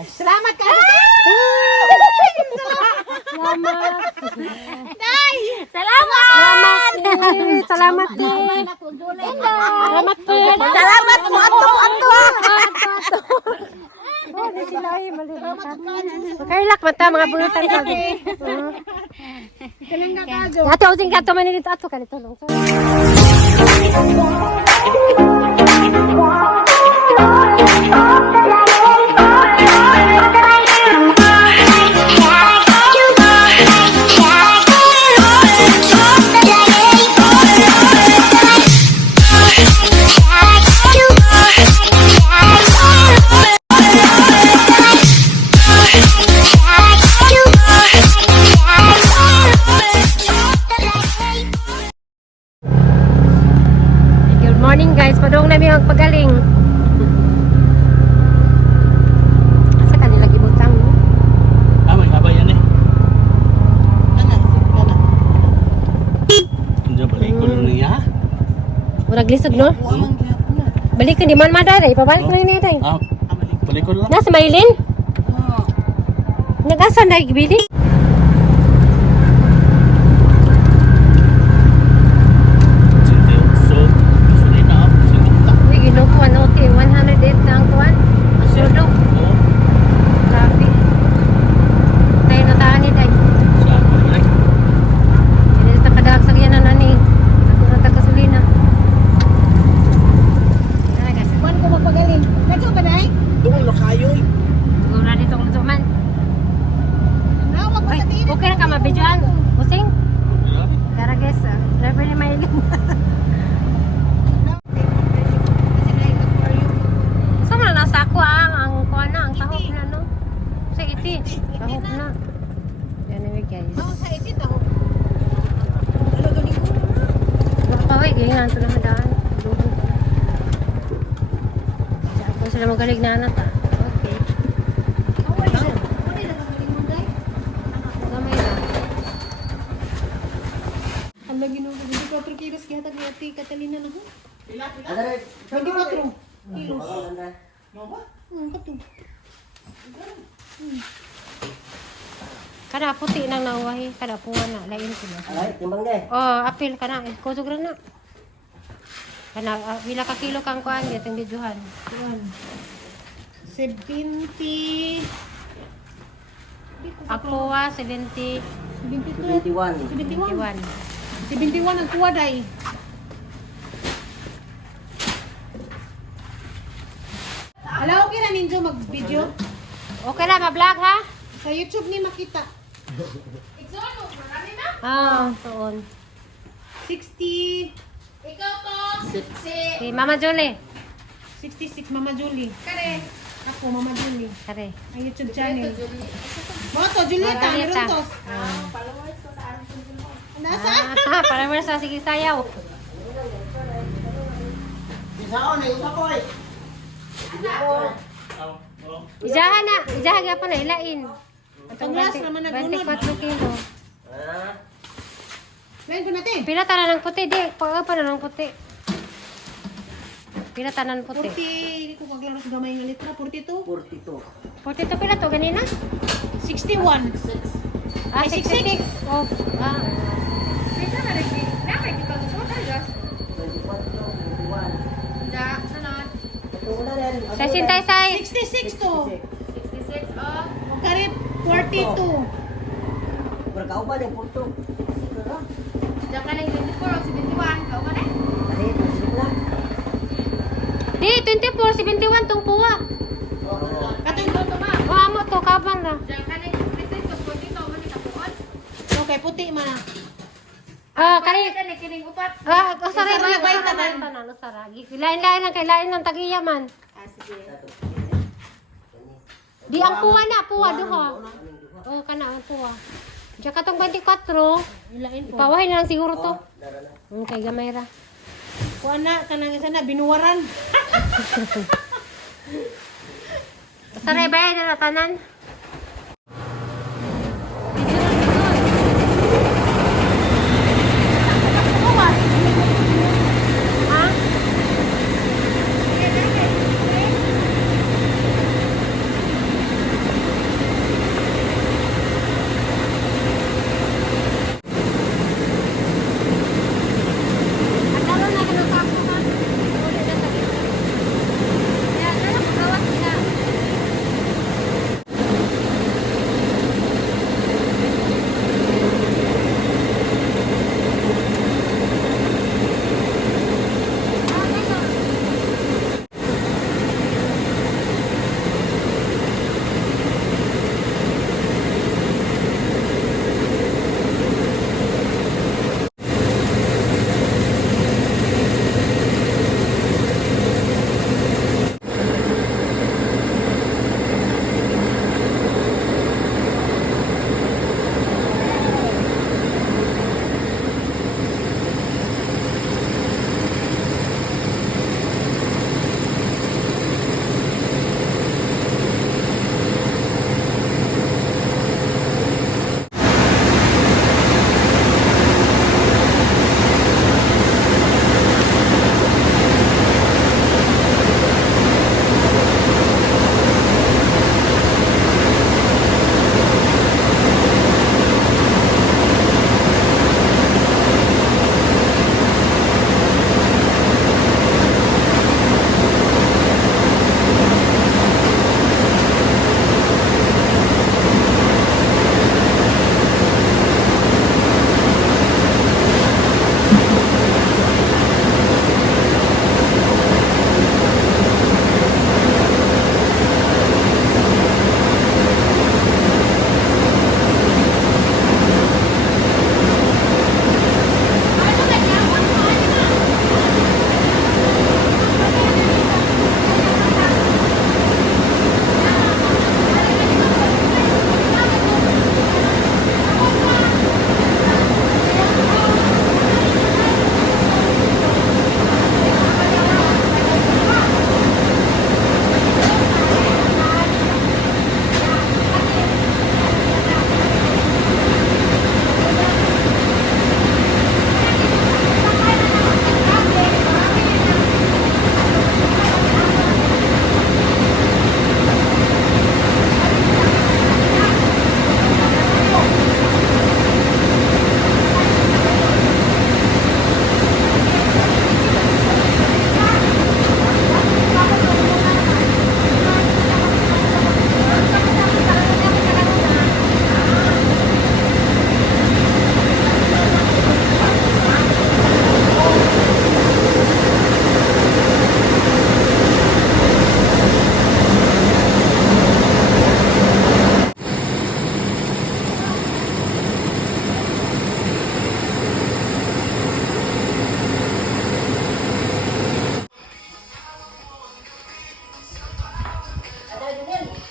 Salamat ka. Salamat. Day! Salamat. Salamat din. Salamat din. Salamat mo ato. Oh, di sila ay malilitan. Kailak mata mga bunutan ko. Kalang ka kajo. Ato using ka to manilito ato kalito lang. Morning guys, padong namin ang pagaling. Sa kanila gibutang. May haba yan eh. Hindi balik ko lang niya. Murag lisod no? Balik ka di man madaray, pabalik na ni day. Balik ko lang. Nasa Maylin? Nag-asa na gibili? Ginukuan OT 108 na ang kuan. Sudo. Grabe. Tayo nataan ni day. Hindi sa kadahag sa yan na ni. Ako na tagasulina. Ay guys. Kuan ko magpagaling. Kajo ba day? Doon lo kayo. Guna dito ang luto man. Nawag mo Ay, sa tiri. okay na ka mabidyoan. Pusing. Tara guys. Driver ni Maylin. Sama na nasa ako ang kuan na, ang tahop na no. Sa iti. Tahop na. Anyway guys. Sa itit ako. Ano galing ko? Bakaway, ganyan ito na madaan. Ako sila magalig na anak. Okay. Gamay na. Ang lagi nung 24 kilos kaya tag ati Catalina na ho. Pila? 24 kilos. Kato. Kada puti nang nauwahi, kada puwan na, lain ko na. Alay, timbang deh. Oh, apil ka na, kusog rin na. Kana, bila ka kilo kang kuhan, itong bidyuhan. 70. Ako 70, 72. 71. 71. 71. 71 ang kuwa day. Ala, okay na ninyo mag-video? Okay na, ma-vlog ha? Sa YouTube ni makita. Soon. 60. Si Mama Jolie. 66 Mama Julie. Kare. Ako, Mama Julie. Kare. Ang YouTube channel. Boto, Julieta. Julieta. Meron to. Nasa? Para mo sa sige sayaw. Ijahan na, ijahan nga pa na, ilain. Ang last naman nagunod. 24 kilo. Ngayon ko natin. Pila tanan ng puti, di. Pa na ng puti. Pila tanan ng 40. puti. Hindi ko maglaro sa gamay ng litra. 42. 42. 42 pila to, ganina? 61. Ah, Ay, 66. Oh, ah. 66. 66 to. 66, oh. Karit 42. Berkau ba yung punto? Diyan ka lang 24 o 71. Kau ka na? Alay, masih na. Di, 24, 71 tong puwa. Katong to ma. O, amo to, kabang na. Okay, puti man na. Ah, kani. Ah, sorry, Isara na ba yung tanan? Usara. Lain-lain ang kailain ng tagiya man. Di ang puwa na, puwa duha. Oh, kana ang puwa. Diyan ka tong 24. Ipawahin na lang siguro to. Kay gamay ra. Kuha na, kanang isa na, binuwaran. Saray ba na tanan?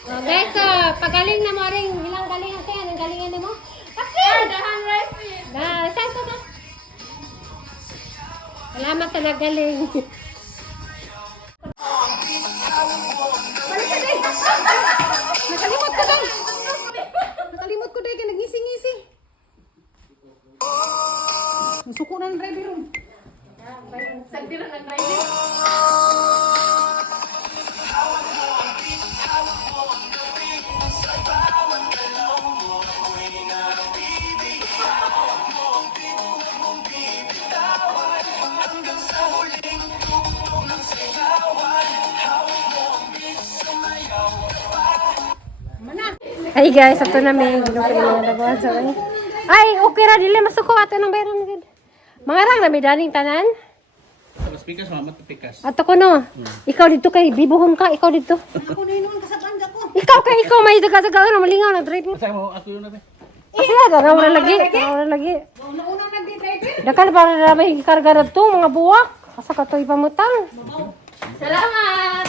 Oh, guys, so, pagaling na mo rin. Ilang galingan kaya? Anong galingan na mo? Kapil! Dahan rice meal. Saan ko na? Salamat sa nagaling. Nakalimot ko dong. Nakalimot ko dahil ka nagngisi-ngisi. Suko na ng driver room. Sagdi na ng driver. Ay guys, ito na may ginagawa na nagawa sa kanya. Ay, okay ra dili masuko ato nang bayran gid. Mangarang na may daning tanan. Mas pikas, mamat pikas. Ato ko no. Ikaw dito kay bibuhon ka, ikaw dito. Ako na yun kasabang ko. Ikaw may daga-daga na malingaw na drive mo. Kasi mo, ako yun na ba? Kasi na wala lagi. Wala lagi. Unang nagdi-driver. Dakan para na may karga na to mga buwak. Asa ka to ipamutang. Salamat.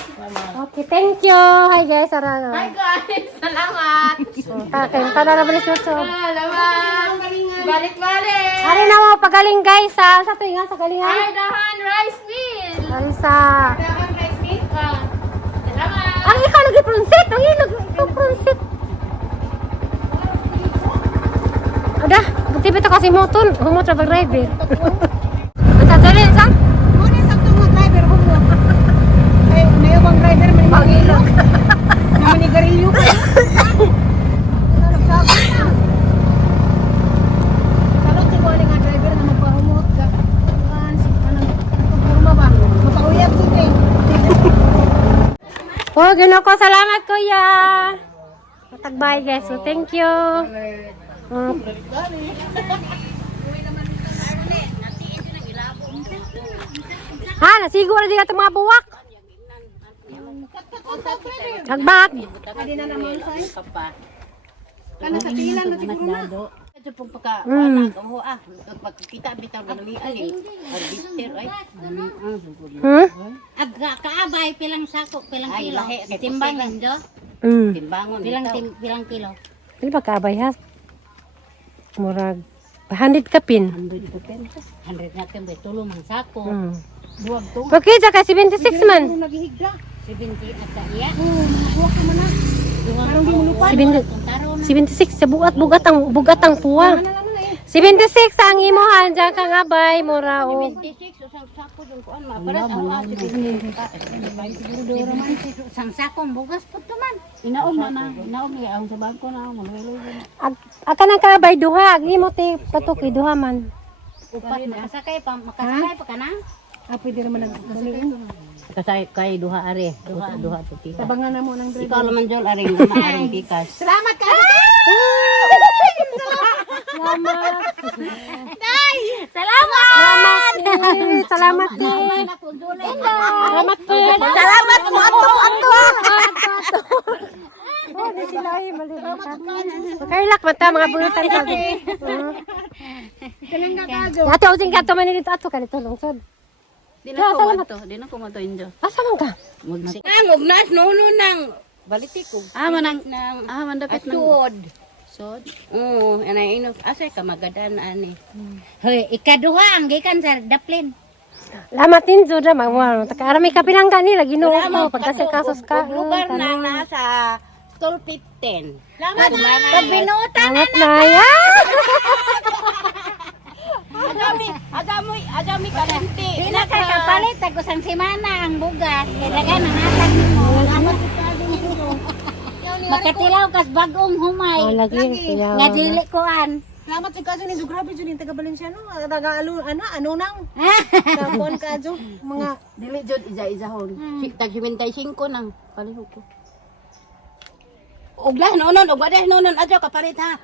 Okay, thank you. Hi guys, ara. Hi guys! Salamat! Kaya tada na balik suso. Salamat! Balik-balik! Ari na mo pagaling guys sa to nga sa galingan. Ay, dahan rice meal! Ari sa Dahan rice meal ka! Salamat! ang ikaw lagi pronsit, ang ikaw pronsit. Ada, buti bito kasi moton, humot sa driver. Ang tatulin sa? Muna sakto mo driver mo. Ay, may ubang driver man magilo. Na manigarilyo ko. Kalot si Wally nga driver na magpahumot ka. Si anong pagpurma ba? Makauyab si Kay. Oh, gano'n ko. Salamat, kuya. Matagbay, guys. So, thank you. Ha, nasigo na din ka mga buwak. Nagbak. Adi na naman sa. Kana sa tilan na siguro na. Ito pong pagka, Mm. pagkita bitaw na nami aling, arbiter ay. Kaabay, pilang sako, pilang Ay, kilo. lahi, kay Timbangan do. Timbangon Pilang kilo. Pili ba kabay, ha? Murag. 100 kapin. 100 natin ba, tulong ang sako. Duwag to. Okay, ka 76 man. Kung naghihigda. 70 at ka iya. Buwak naman na. Parang di mo lupa. 76 sa bugat ang puwa. 76 ang imuhan diyan kang abay mura o. 26, usang sako yung kuan, maparas ang isang sako, ang bugas po ito man. Inaom niya ang sa bangko na ako. Aka nang kabay duha, ag imo ti patuki duha man. Upat, makasakay pa ka na. Ah, pwede naman nagbaliin. Kasi kay duha are, duha puti. Tabangan na mo ng driver. Ikaw naman Jol aring maaring pikas. Salamat ka! Salamat! Salamat din. Salamat po. Salamat mo ato. Oh, di sila ay malilitan. Kailak mata mga bulutan ka. Kalang kakado. Ate using ka to manilito ato kanito lungsod. Di na ko mato injo. Asa man ka? Mugsik. Ang ugnas, nuno nang balitikog. Man dapat Atuod. Sod. Oo, anay ino. Asay ka magadan ani. Hoy, ikaduha ang gikan sa daplin. Lamat din Juda mawal. Taka arami ka pinangga ni lagi no pagkasi kasos ka. Lugar na nasa 12:15. Lamat na. Pag binutan Salamat na ya. Adami kalanti. Ina kay kapalit ako sang semana ang bugas. Kailangan ang hatag mo. Makatilaw kas bagong humay. Oh, lagi kuya. Nga dili koan. Salamat sa kaso ni Jo. Grabe Jo, yung taga Valenciano. Taga ano nang? Kapuan ka Jo. Mga Dili jud iza-izahon. Tag 75 nang palihog ko. Uglah nonon, ugwadah nonon adyo kapalit ha.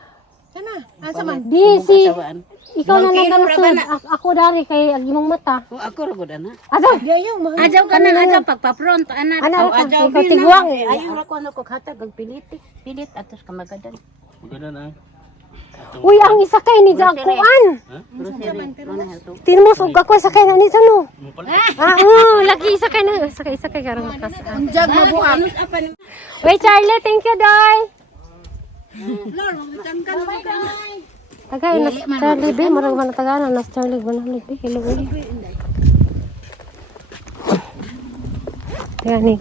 sana. Asa man? Di si Tawaan. ikaw na Mag-ilo ra ba nagalusod. Ako dari kay ag imong mata. O ako ra gud ana. Asa? Di ayaw mahal. Adyo ka na adyo pagpa-front anak. Ana ka Ajaw ikaw tiguang. Ayaw ra ko ano ko hatag og pilit atos ka magadan. Maganda na. Uy, ang isakay ni Jakuan. Tinmos og ako sakay na ni Sano. Lagi isakay na. Sakay karong makas. Ang jag mabuak. Wait, Charlie, thank you, Doy. Tagay na Charlie, be, marag man tagana na Charlie, banahlig be, hello uli. Yan ni.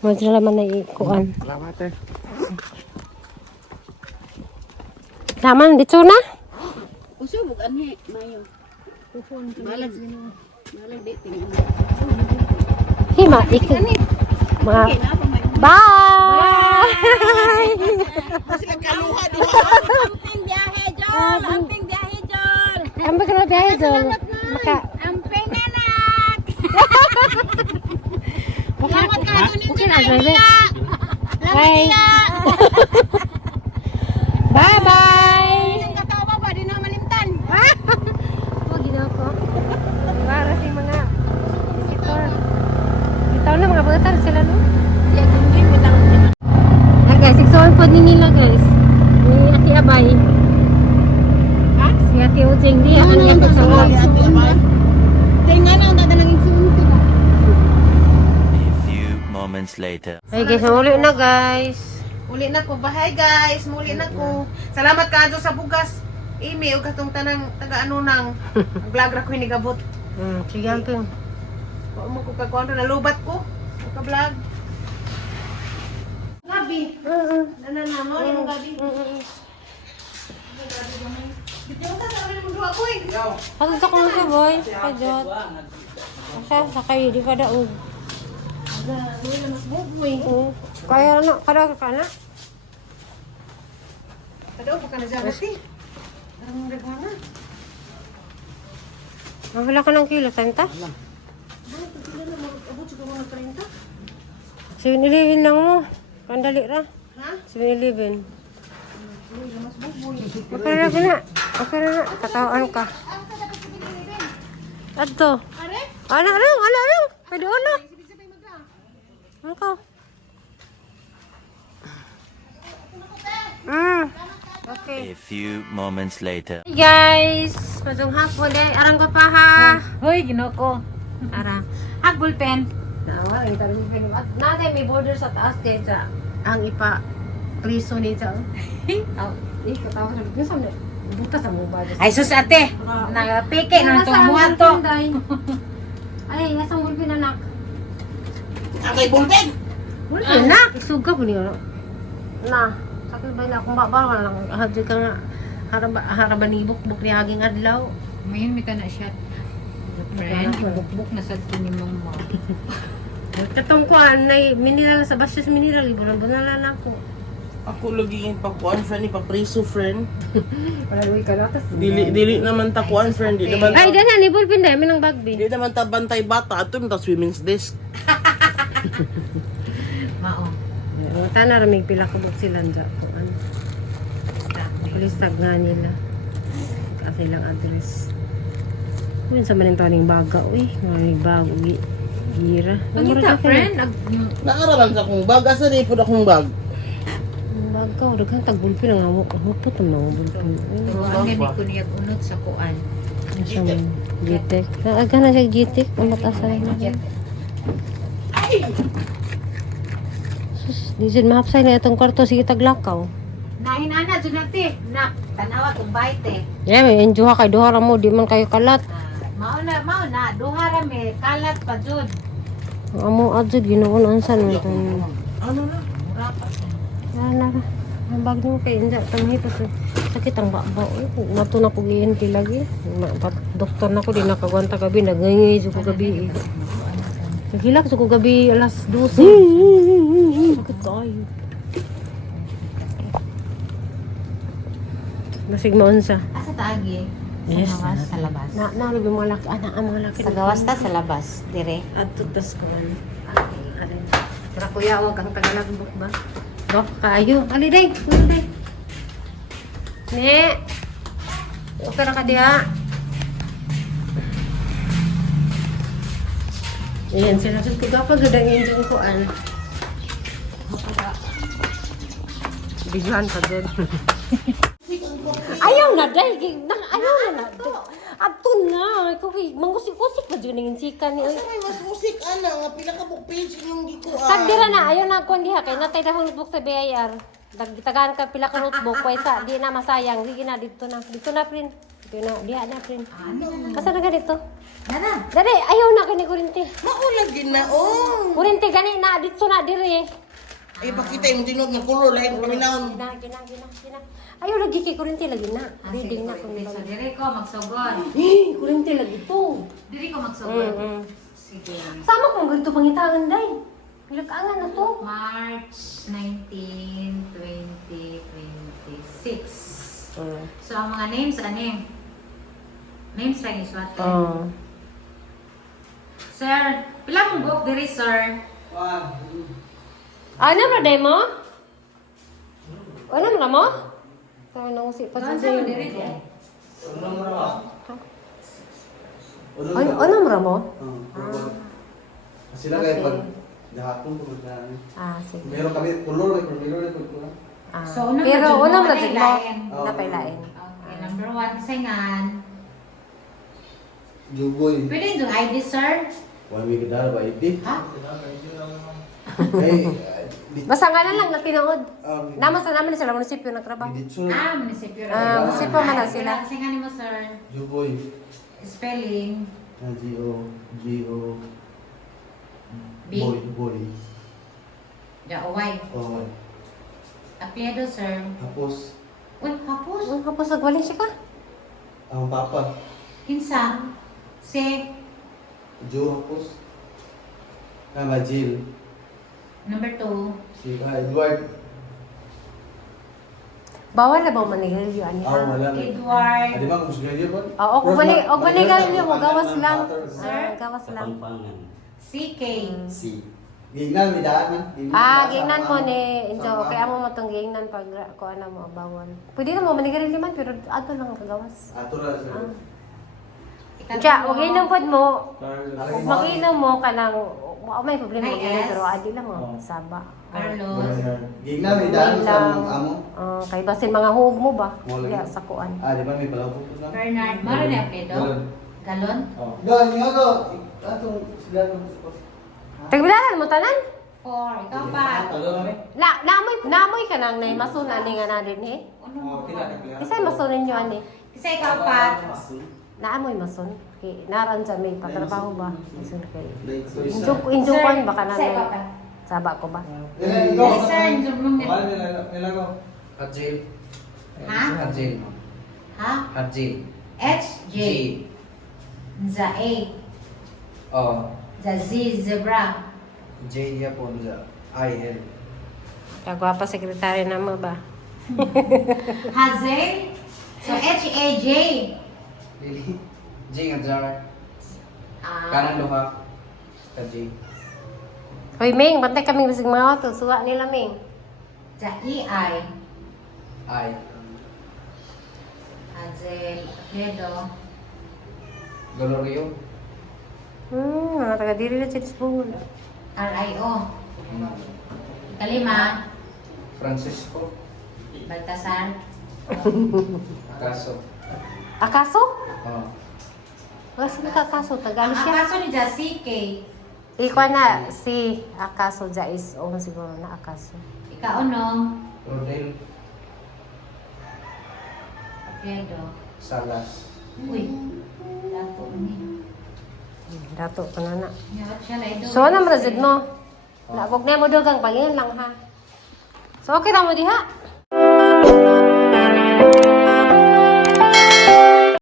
Madra naman na ikuan. Salamat eh. Laman dito na. Usubog anhi mayo. Malag di tingin. Hima, ikot. Bye! Amping biyahe Jol, amping biyahe Jol. Ambek kalau biaya Jol. Maka Amping anak. Salamat ka dun mungkin ada be. Bye. Bye bye. Ang katawa ba di na malimtan. Wag gina ko. Para si mga visitor. Bitaw na mga bata sila no. Siya gungin bitang. Guys, iksoon po din nila guys. Ni Ate Abay. Ha? Si Ate Ujeng dia ang iya sa Tingnan ang dadalang insulto ba. A few moments later. Ay guys, uli na guys. Uli na ko. Bahay guys. Muli na ko. Salamat ka sa bugas. Imi o katong tanang taga-ano nang vlog ra ko hinigabot. Sige amping. O mo ko kakuan nalubat ko. Ka-vlog. Gabi. Nanana mo yung gabi. Bitaw ka sa amin mo duha ko eh. Ano sa kung siya boy? Kajot. Asa sakay di kada og. Uy, mas buboy. Kaya na kada ka na. Kadaw pa ka na dyan ati. Ang regwana. Ang hala ka ng kilo, Santa? Bakit ito sila na mag-abot sa mga 30? 7-Eleven lang mo. Pandali ra. Ha? 7-Eleven. Uy, mas buboy. Makara na. Makara na. Katawan ka. Adto. Ano? Pwede ulo. Ako. Okay. A few moments later. Hey guys, madung hapon day. Arang ko pa ha. Hoy, ginoko. Ara. Hagbol pen. Nawa, ito rin yung natin may border sa taas din sa ang ipa priso nito. Katawa sa lupa sa butas ang mubad. Ay sus ate. Nagapike na itong buhato. Ay, asang bulpin anak. Ang kay Bulbeg! Bulpin na. Isuga po niyo. Na. Sakit ba na kung babawal lang. Hadyo ka nga. Haraban ni bukbuk ni aging adlaw. Mayon mi na siya. Friend, bukbuk na sa tinimong mo. Katong kuan na mineral sa basis mineral. Ibulan-bulan na ako. Ako lagi yung pakuan friend, ipapriso friend. Wala luwi ka natas. Dili naman takuan friend, di naman Ay, dana ni bulpin dahil minang bagbi. di naman ta bantay bata ato ta swimming's desk. Mao. Tana ramig pila ko buk sila dyan. Ano? Listag nga nila. Kasi lang address. Kung sa maning taning baga, uy. Maning bago, gira. Pangita friend, Naaralan sa kong bag, asa di pud akong bag. Baga, daghang tagbulpin ang amok. Amok ang mga bulpin. ang gani ko niya unot sa kuan. Asa man, Gitek. Aga na siya Gitek. Amat asay na siya. Sus, di siya mahapsay na itong kwarto. Sige taglakaw. Nainana jud nati. Na tanawa kung baite. Yeah, may enjoy kay duha ra mo. Di man kayo kalat. Mao na duha ra me kalat pa jud. Ang amo adjud ginoon unsan mo itong... Ano na? Wala na. Ang bag mo kay Inja. Tanghipos. Sakit ang babaw. Mato na ko GNT lagi. Doktor na ko. Di nakagwanta gabi. Nagngay ko gabi. Naghilak ko gabi alas 12. Sakit kayo. Masig mo unsa. Asa taagi? Yes. Sa labas. Nalagi mga laki. Ang mga laki. Sa gawas ta sa labas, dire. At tutas ko ano. Para kuya, huwag kang tagalagbok ba? Dok, kayo. Aliday, aliday. Ne. Okay na ka diha. Ayan, sila ko gapag gada yung ko an. Bigyan pa din. Ayaw na, day. Ayaw na. Ato na. Mangusik-usik pa dyan yung sika ni. Asa may mas musik ana nga pila ka book page yung giko. Tagdira na. Ayaw na ako diha. Kaya natay na notebook sa BIR. Dagitagaan ka pila ka notebook. Pwesa, di na masayang. Sige na, dito na. Dito na, friend. Dito na, diha na, friend. Asa na ganito? Dali, ayaw na kani kurinti. Maulag din na oh. Kurinti, gani na. Dito na, diri. Ay pakita yung tinod nga color lain paminahon. Gina. Ayaw lagi kay kurinti lagi na. Reading na kung So, dire ko magsugod. kurinti lagi to. Dire ko magsugod. Sige. Sama kung ganito pangitangan, day. Pilag-angan na to. March 19, 2026. So, ang mga names, ano? Names lang isuat. Sir, pila mong book diri, sir? Ano ba, day mo? Ano mo? Sabi nang usip pa sa Saan mo diri? Ano mo? Sila kayo pag dahapon po na. Sige. Meron kami pulor, may pulor na pulor. So, unang Pero medyo unang mo rajig mo, napailain. napailain. Okay, number 1, kasayngan. Jugoy. Pwede yung ID, sir? Wala may kadala ba iti? Ha? Basta nga na lang na tinood. Naman sa naman sila munisipyo nagtrabaho. Munisipyo. Munisipyo man na sila. Kasayngan mo, sir. Jugoy. Spelling. G-O. B. Boy. Jaoway. Oh. Apelyido, sir. Tapos, Uy, hapos. Kapos nagwalin siya ka? ang papa. Kinsa? Si Joe Hapos. Jill. number 2. Si Edward. Bawal na ba manigarilyo ani? Wala na. Edward. Adi ba kung gusto niyo ba? Oo, kung manigarilyo mo, gawas lang. Sir? Gawas lang. CK. Si. Gignan, may daan man. Gingnan mo ni Injo. Kaya mo matong gingnan pag kung ano mo, bawal. Pwede na mo manigarilyo man, pero ato lang kagawas. Ato na sir. Kaya, huwag inom pod mo. Carlos. Kung mag-inom mo ka ng, may problema Ay, mo yes. pero adi lang mo, saba. Carlos. Gignan, may daan sa Lang. amo. Kay basin mga huwag mo ba? Wala. Kaya sa kuan. Di ba may palaw po na? Bernard. Maro na apelyido? Galon? Gan, nga go. Atong sila ng Tagbilaran mo tanan? 4. Ikaw pa. Namoy ka nang nay masun ani nga na din eh. Isa masunin niyo ani. Kasi ikaw pa. Naamoy masun. Kay naran sa may patrabaho ba? Masun kay. Sir, Injuk kan baka na Kasi ikaw pa. saba ko ba? Yes, sir. Yung mong nila ko. Hajil. Ha? Hajil. Ha? Hajil. HJ. Za A. Oh. Za Z. Zebra. J niya po sa I-L. Kagwapa sekretary na mo ba? Hazel. So, H-A-J. Lili. J nga jar. Ah. Kanan duha. Ka J. Hoy Ming, bantay kami bisig mga auto. Suwa nila Ming. Za E-I. I. Hazel. Pedro. Galorio. Mga taga diri na sa Lisbon. R-I-O. Kalima. Francisco. Baltasar. Kaso. Akaso? Oh. Kasi Akaso, tagali Ang siya. kaso ni Za C-K. Ikaw na si Akaso Jais o siguro na Akaso. Ikaw nung. Rodel. Pedro. Salas. Uy. Dato ni. Dato ka na na. Yawat siya na ito. So, ano marazid mo? Nagog na mo dogang pangin lang ha. So, okay na mo diha?